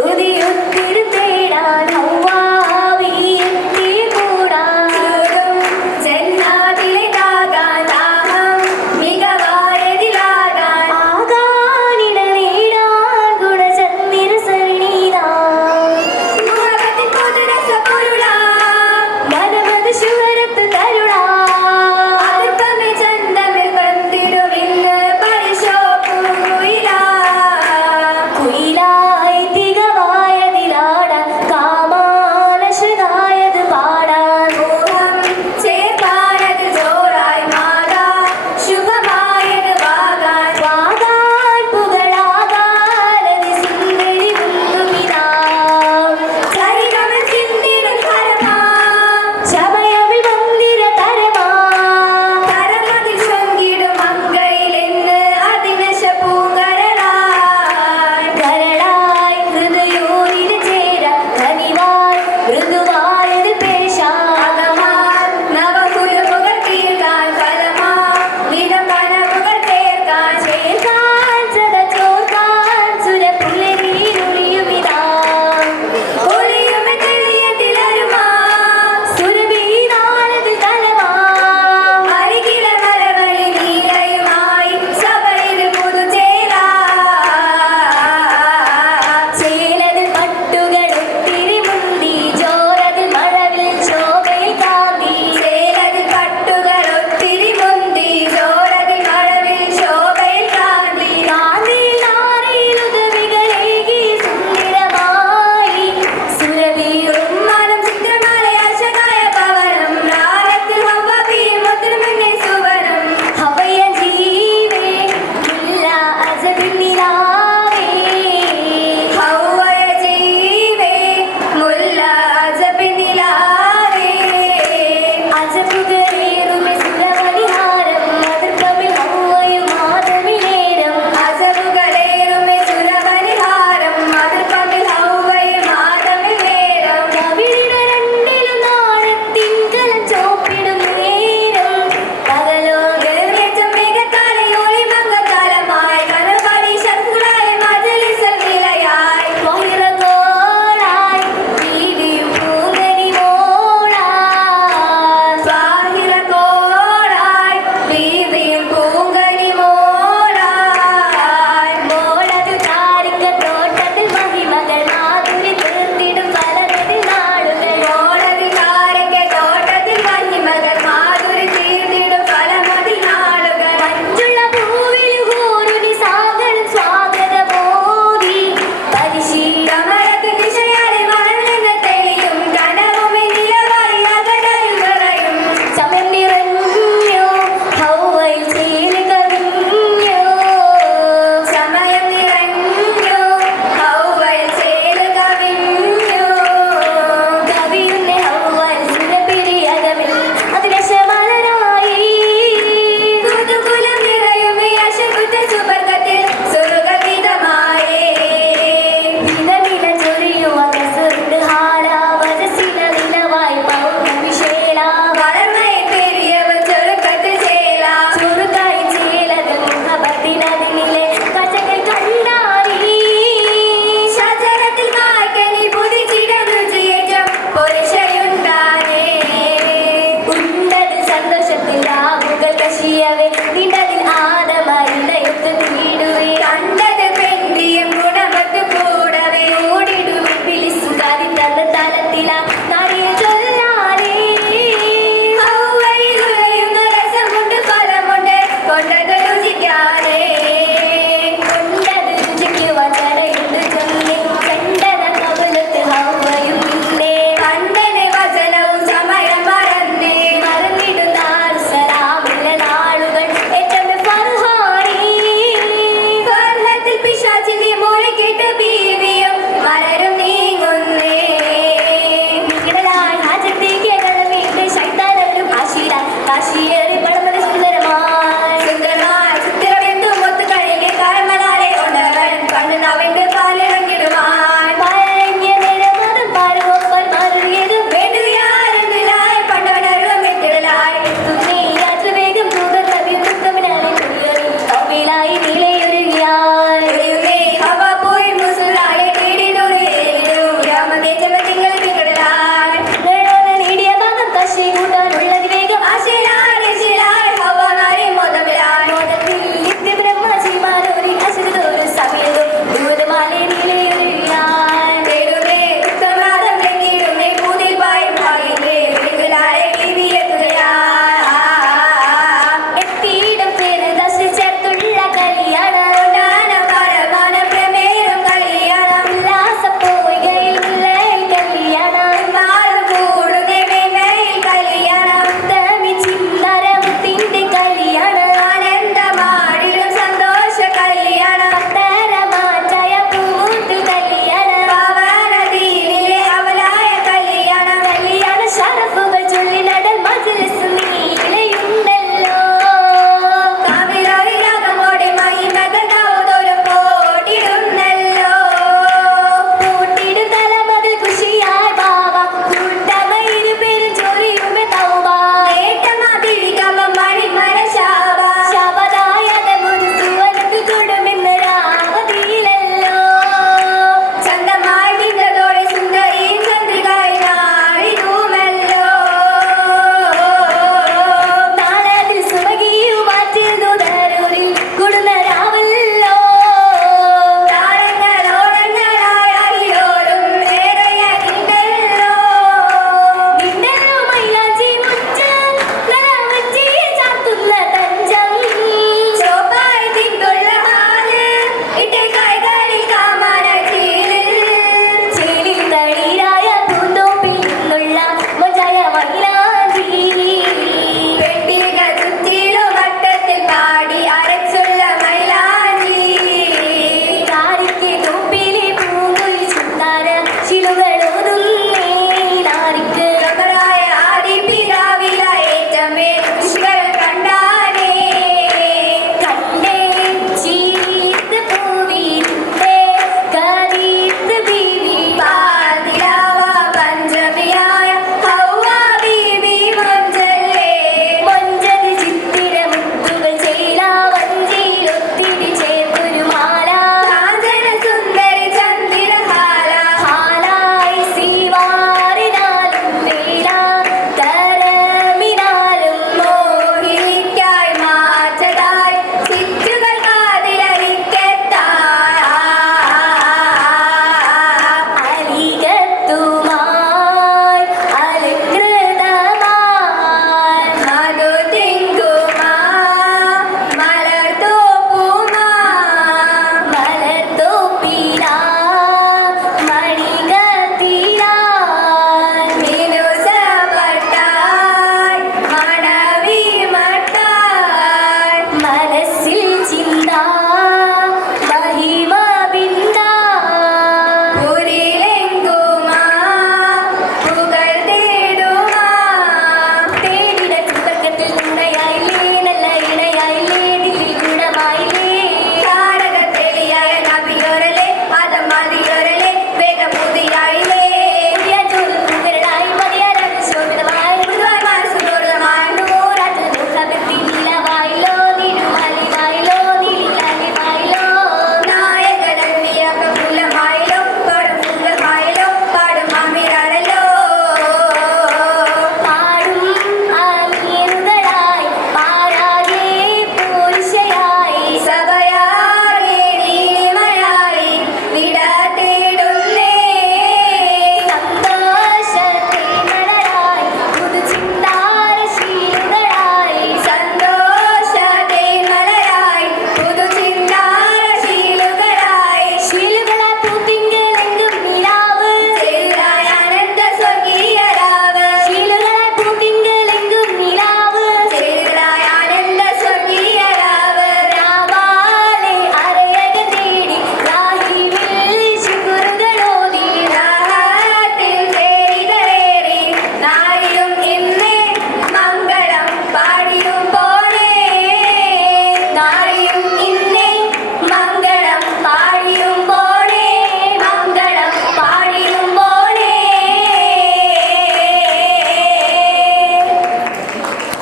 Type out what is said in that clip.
உதியுத்திரு Yeah.